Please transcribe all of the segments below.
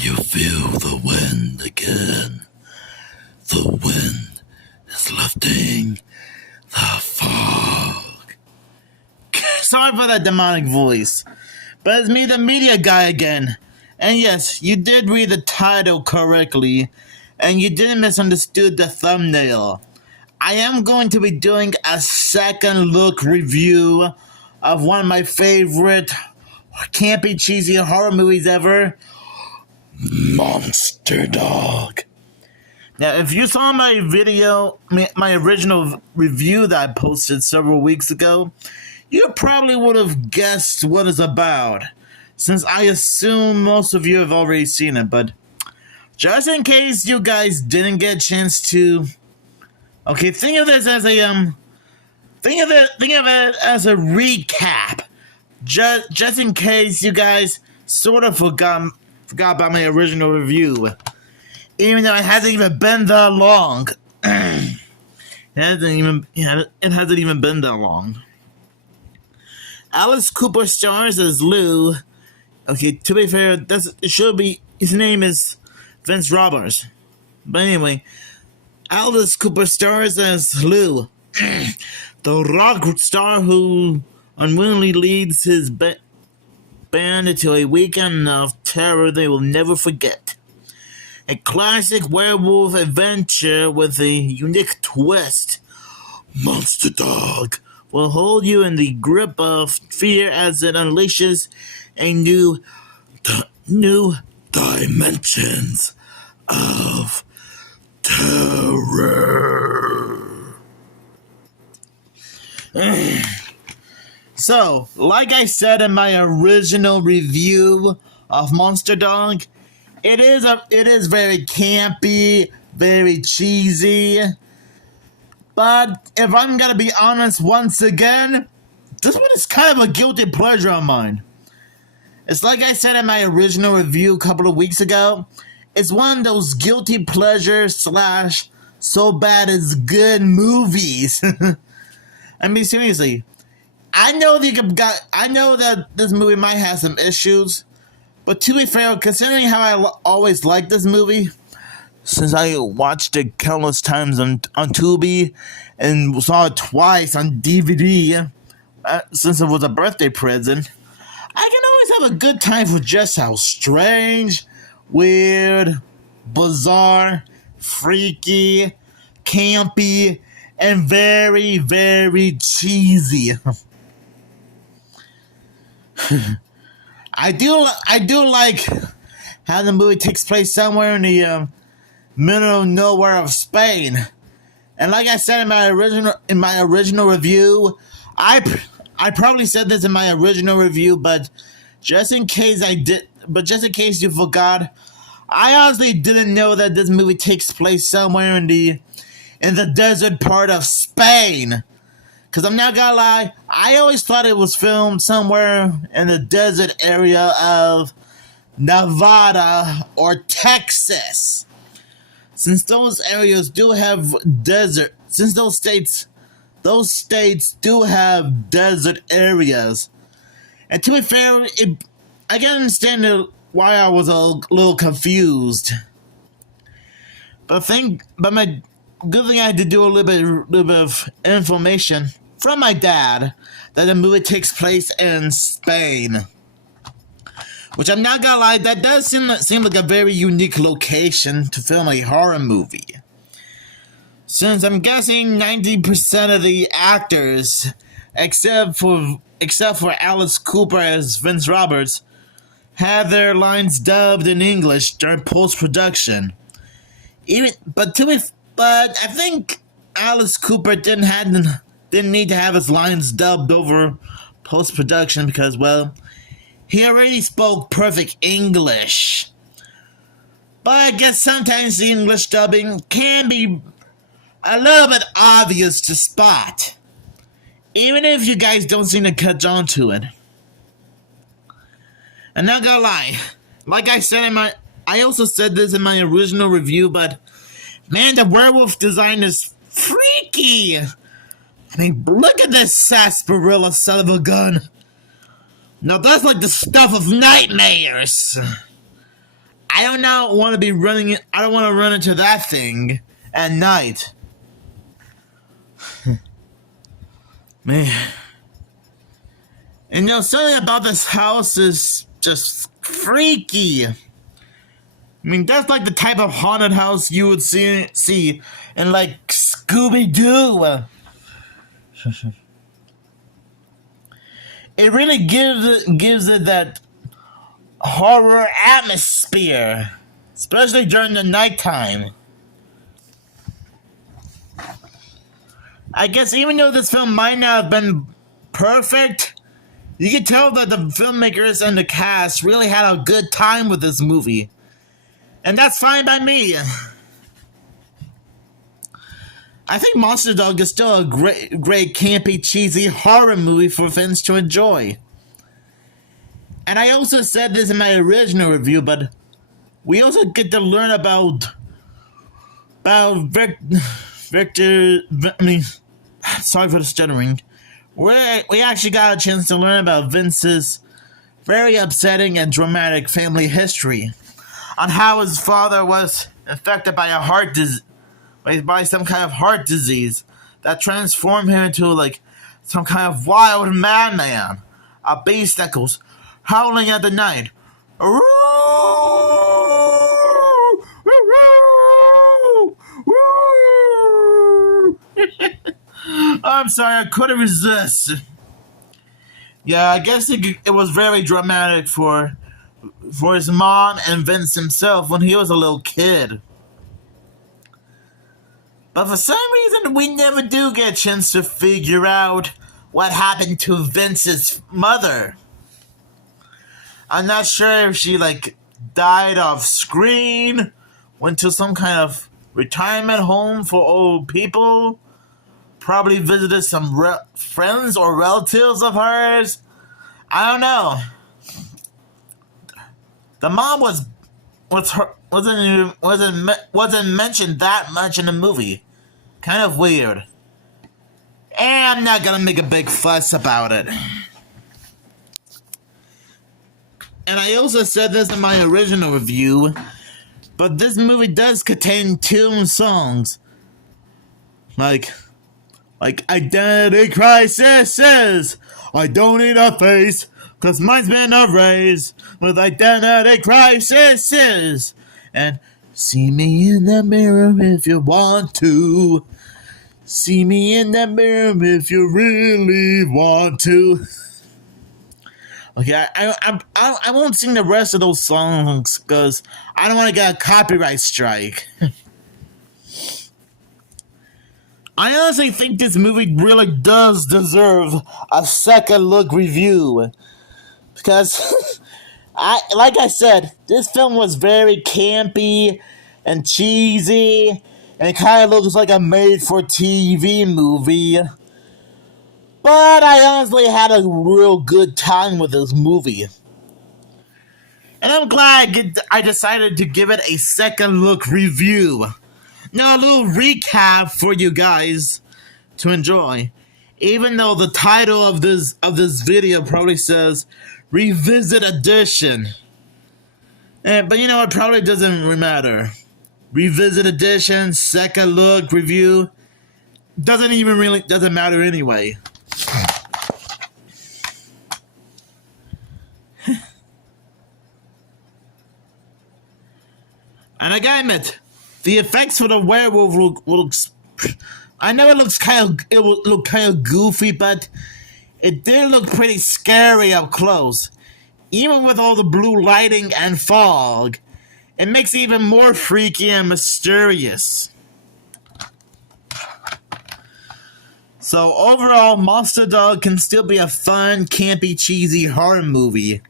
you feel the wind again? The wind is lifting the fog. Sorry for that demonic voice, but it's me, the media guy again. And yes, you did read the title correctly, and you didn't misunderstood the thumbnail. I am going to be doing a second look review of one of my favorite campy, cheesy horror movies ever, Monster Dog. Now, if you saw my video, my original review that I posted several weeks ago, you probably would have guessed what it's about, since I assume most of you have already seen it, but just in case you guys didn't get a chance to, okay, think of this as a think of it as a recap, just in case you guys sort of forgot about my original review, even though it hasn't even been that long. It hasn't even been that long. Alice Cooper stars as Lou. Okay, to be fair, his name is Vince Roberts. But anyway, Alice Cooper stars as Lou, the rock star who unwillingly leads his band into a weekend of terror they will never forget. A classic werewolf adventure with a unique twist. Monster Dog will hold you in the grip of fear as it unleashes a new dimensions of terror. So, like I said in my original review of Monster Dog, it is very campy, very cheesy. But if I'm gonna be honest once again, this one is kind of a guilty pleasure of mine. It's like I said in my original review a couple of weeks ago, it's one of those guilty pleasure / so bad it's good movies. I mean, seriously, I know that this movie might have some issues, but to be fair, considering how I always liked this movie, since I watched it countless times on Tubi and saw it twice on DVD, since it was a birthday present, I can always have a good time for just how strange, weird, bizarre, freaky, campy, and very, very cheesy. I do like how the movie takes place somewhere in the middle of nowhere of Spain, and like I said in my original review, I probably said this in my original review, but just in case you forgot, I honestly didn't know that this movie takes place somewhere in the desert part of Spain. Cause I'm not gonna lie, I always thought it was filmed somewhere in the desert area of Nevada or Texas. Since those areas do have desert, since those states do have desert areas. And to be fair, I can understand why I was a little confused. But my good thing I had to do a little bit of information from my dad that the movie takes place in Spain. Which I'm not gonna lie, that does seem like a very unique location to film a horror movie. Since I'm guessing 90% of the actors, except for Alice Cooper as Vince Roberts, have their lines dubbed in English during post-production. But I think Alice Cooper didn't need to have his lines dubbed over post-production because, well, he already spoke perfect English. But I guess sometimes the English dubbing can be a little bit obvious to spot, even if you guys don't seem to catch on to it. I'm not gonna lie, like I said I also said this in my original review, but man, the werewolf design is freaky. I mean, look at this sarsaparilla son of a gun. Now that's like the stuff of nightmares. I don't now want to be running it. I don't want to run into that thing at night. Man. And something about this house is just freaky. I mean, that's like the type of haunted house you would see in like Scooby-Doo. It really gives it that horror atmosphere, especially during the nighttime. I guess even though this film might not have been perfect, you can tell that the filmmakers and the cast really had a good time with this movie. And that's fine by me. I think Monster Dog is still a great campy, cheesy horror movie for fans to enjoy. And I also said this in my original review, but we also get to learn about Victor. I mean, sorry for the stuttering. We actually got a chance to learn about Vince's very upsetting and dramatic family history, on how his father was affected by by some kind of heart disease that transformed him into like some kind of wild madman, a beast that goes howling at the night. I'm sorry, I couldn't resist. Yeah, I guess it was very dramatic for his mom and Vince himself when he was a little kid. But for some reason, we never do get a chance to figure out what happened to Vince's mother. I'm not sure if she, died off screen, went to some kind of retirement home for old people, probably visited some friends or relatives of hers. I don't know. The mom wasn't mentioned that much in the movie. Kind of weird. And I'm not gonna make a big fuss about it. And I also said this in my original review, but this movie does contain two songs. Like Identity Crisis. I don't need a face, 'cause mine's been erased with identity crisis. And see me in the mirror if you want to. See me in the mirror if you really want to. Okay, I won't sing the rest of those songs because I don't want to get a copyright strike. I honestly think this movie really does deserve a second look review. Because, like I said, this film was very campy and cheesy, and it kind of looks like a made-for-TV movie. But I honestly had a real good time with this movie. And I'm glad I decided to give it a second look review. Now, a little recap for you guys to enjoy. Even though the title of this video probably says Revisit Edition. But you know, it probably doesn't really matter. Revisit Edition, second look review. Doesn't matter anyway. And I gotta admit, the effects for the werewolf looks. I know it look kind of goofy, but it did look pretty scary up close. Even with all the blue lighting and fog, it makes it even more freaky and mysterious. So overall, Monster Dog can still be a fun, campy, cheesy horror movie.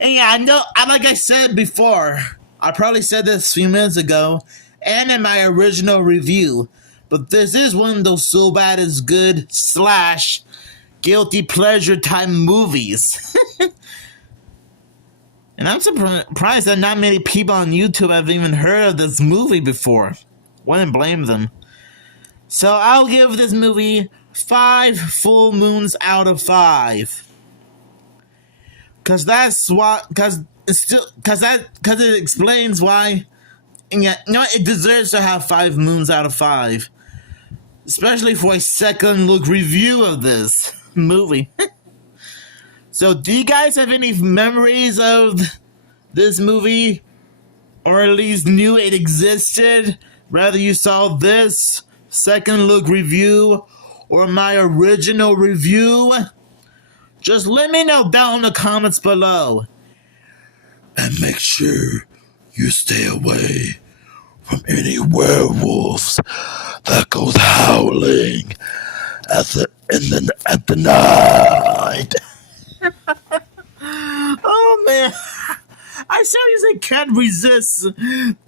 And yeah, I know, like I said before, I probably said this a few minutes ago, and in my original review, but this is one of those so bad it's good / guilty pleasure type movies. And I'm surprised that not many people on YouTube have even heard of this movie before. Wouldn't blame them. So I'll give this movie 5 full moons out of 5. Cause still because it explains why. And yeah, you know what? It deserves to have 5 moons out of 5, especially for a second look review of this movie. So, do you guys have any memories of this movie, or at least knew it existed? Whether you saw this second look review or my original review, just let me know down in the comments below. And make sure you stay away from any werewolves that goes howling at the night. Oh man, I seriously can't resist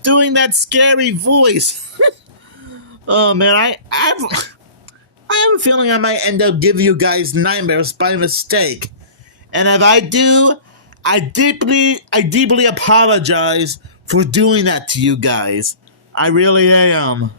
doing that scary voice. Oh man, I have a feeling I might end up giving you guys nightmares by mistake. And if I do, I deeply apologize for doing that to you guys. I really am.